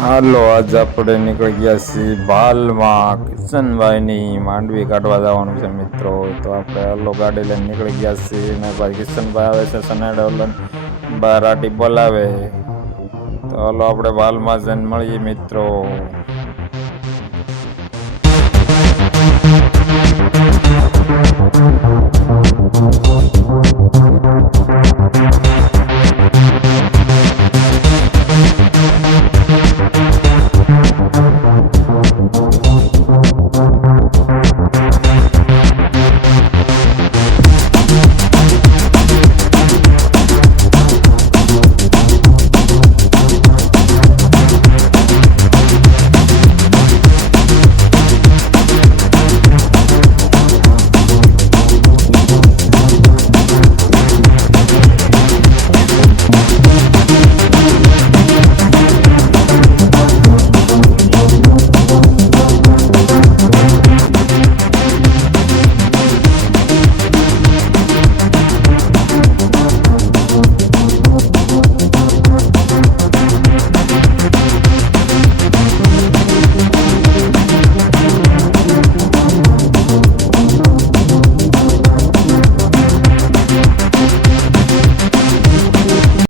હાલો, આજ આપણે નીકળી ગયા છીએ ભાલમાં કિશનભાઈની માંડવી કાઢવા જવાનું છે મિત્રો. તો આપણે હાલો ગાડી લઈને નીકળી ગયા છીએ ને ભાઈ કિશનભાઈ આવે છે સનેડોલન બારાટી બોલાવે. તો હાલો, આપણે ભાલમાં જઈને મળીએ મિત્રો.